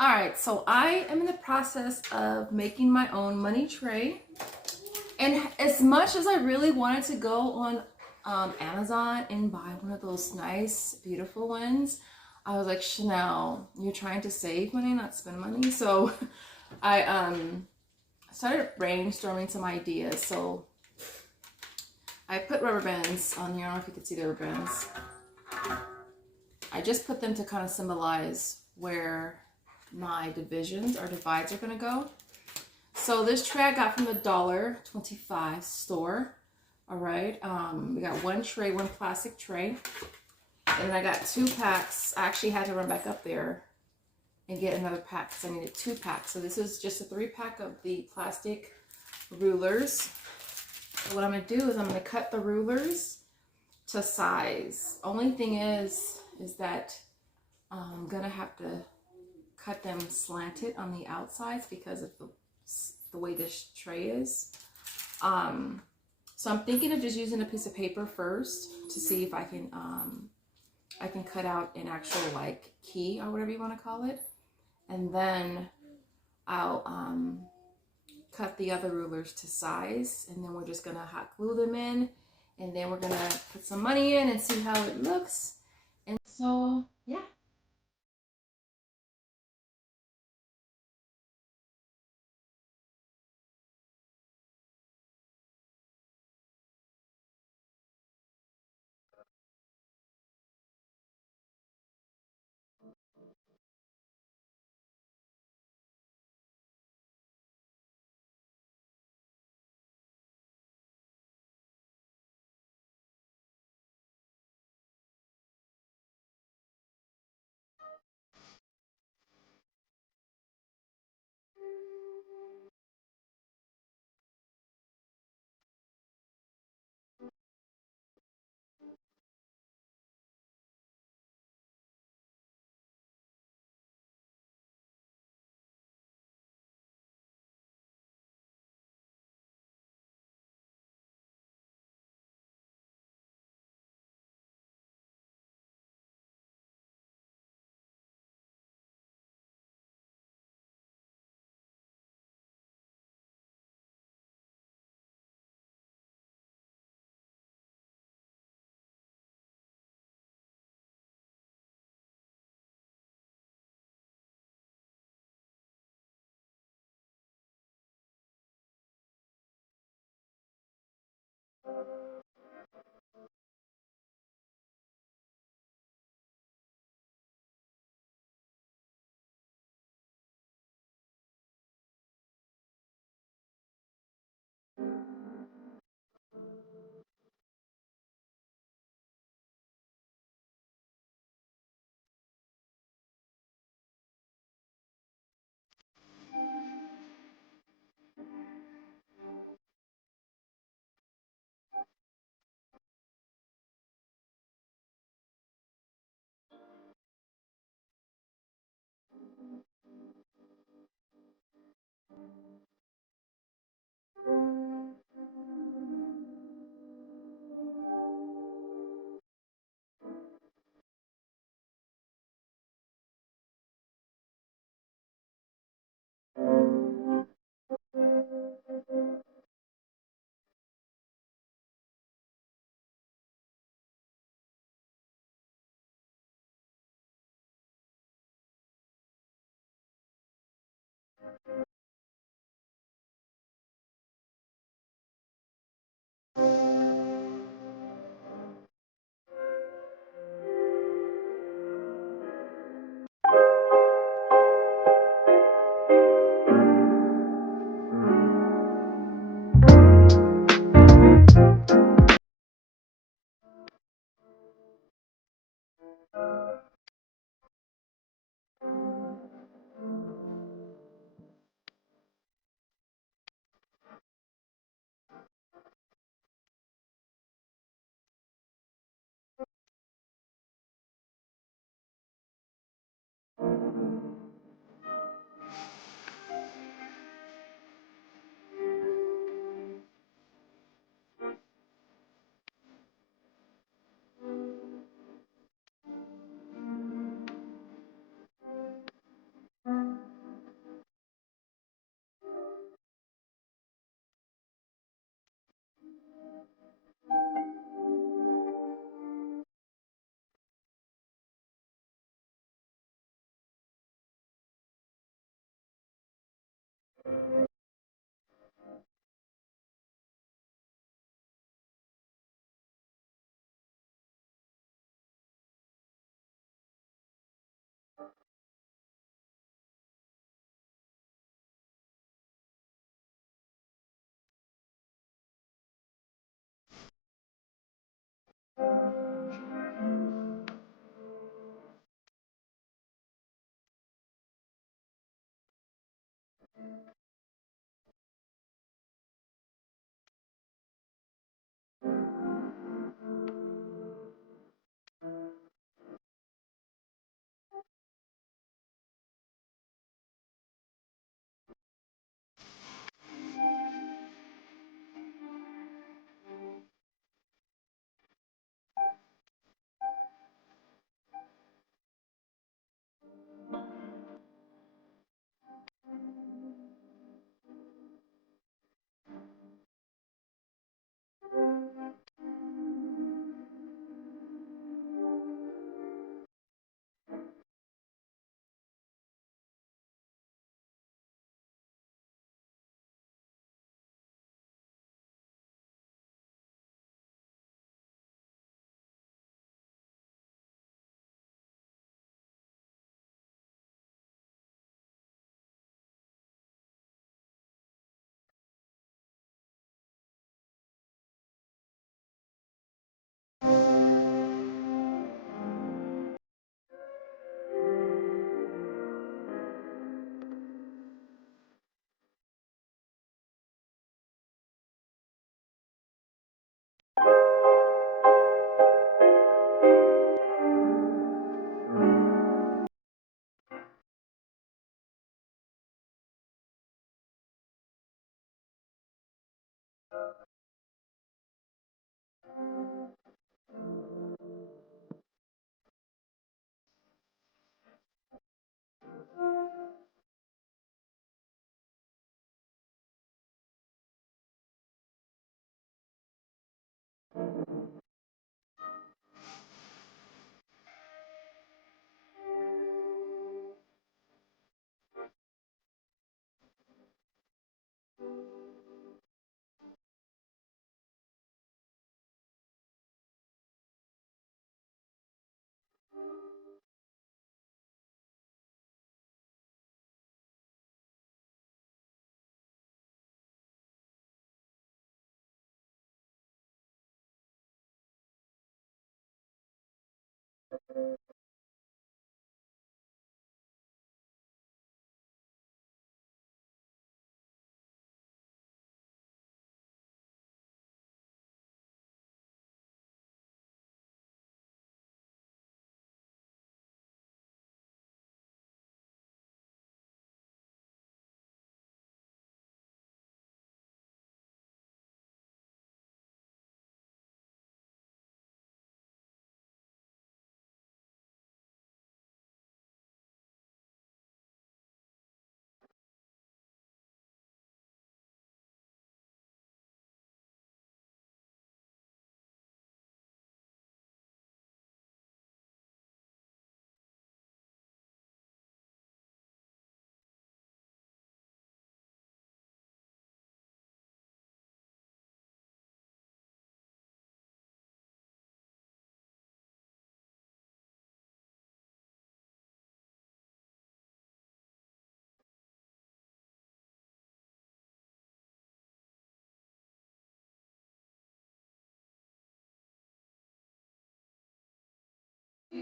All right, so I am in the process of making my own money tray. And as much as I really wanted to go on Amazon and buy one of those nice, beautiful ones, I was like, Chanel, you're trying to save money, not spend money. So I started brainstorming some ideas. So I put rubber bands on here. I don't know if you can see the rubber bands. I just put them to kind of symbolize where my divisions or divides are going to go. So this tray I got from the $1.25 store. All right. We got one tray, one plastic tray. And then I got 2 packs. I actually had to run back up there and get another pack because I needed 2 packs. So this is just a 3-pack of the plastic rulers. So what I'm going to do is I'm going to cut the rulers to size. Only thing is that I'm going to have to cut them slanted on the outsides because of the way this tray is. So I'm thinking of just using a piece of paper first to see if I can cut out an actual like key or whatever you want to call it, and then I'll cut the other rulers to size, and then we're just gonna hot glue them in, and then we're gonna put some money in and see how it looks. And so yeah.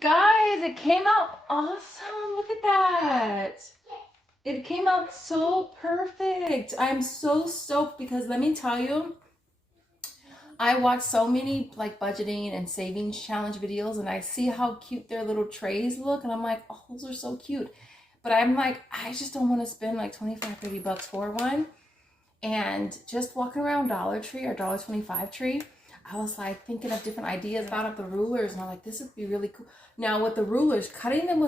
Guys, it came out awesome. Look at that. It came out so perfect. I'm so stoked because let me tell you, I watch so many like budgeting and savings challenge videos and I see how cute their little trays look and I'm like, oh, those are so cute. But I'm like, I just don't want to spend like 25, 30 bucks for one. And just walking around Dollar Tree or $1.25 tree, I was like thinking of different ideas about the rulers and I'm like, this would be really cool. Now with the rulers, cutting them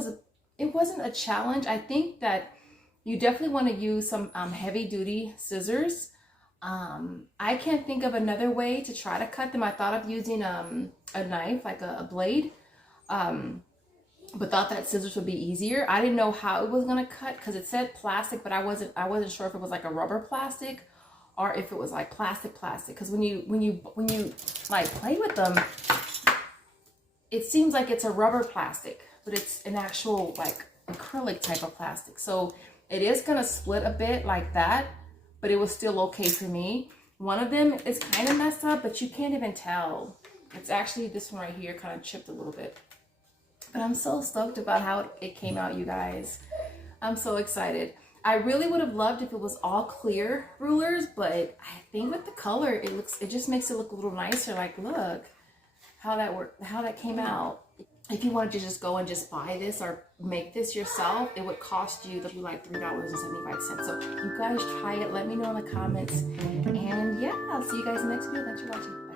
it wasn't a challenge. I think that you definitely want to use some heavy duty scissors. I can't think of another way to try to cut them. I thought of using a knife, like a blade. Um, but thought that scissors would be easier. I didn't know how it was gonna cut because it said plastic, but I wasn't sure if it was like a rubber plastic or if it was like plastic. Because when you like play with them, it seems like it's a rubber plastic, but it's an actual like acrylic type of plastic. So it is gonna split a bit like that, but it was still okay for me. One of them is kind of messed up, but you can't even tell. It's actually this one right here, kind of chipped a little bit. But I'm so stoked about how it came out, you guys. I'm so excited. I really would have loved if it was all clear rulers, but I think with the color, it just makes it look a little nicer. Like, look how that worked, how that came out. If you wanted to just go and just buy this or make this yourself, it would cost you like $3.75. So you guys try it. Let me know in the comments. And yeah, I'll see you guys in the next video. Thanks for watching.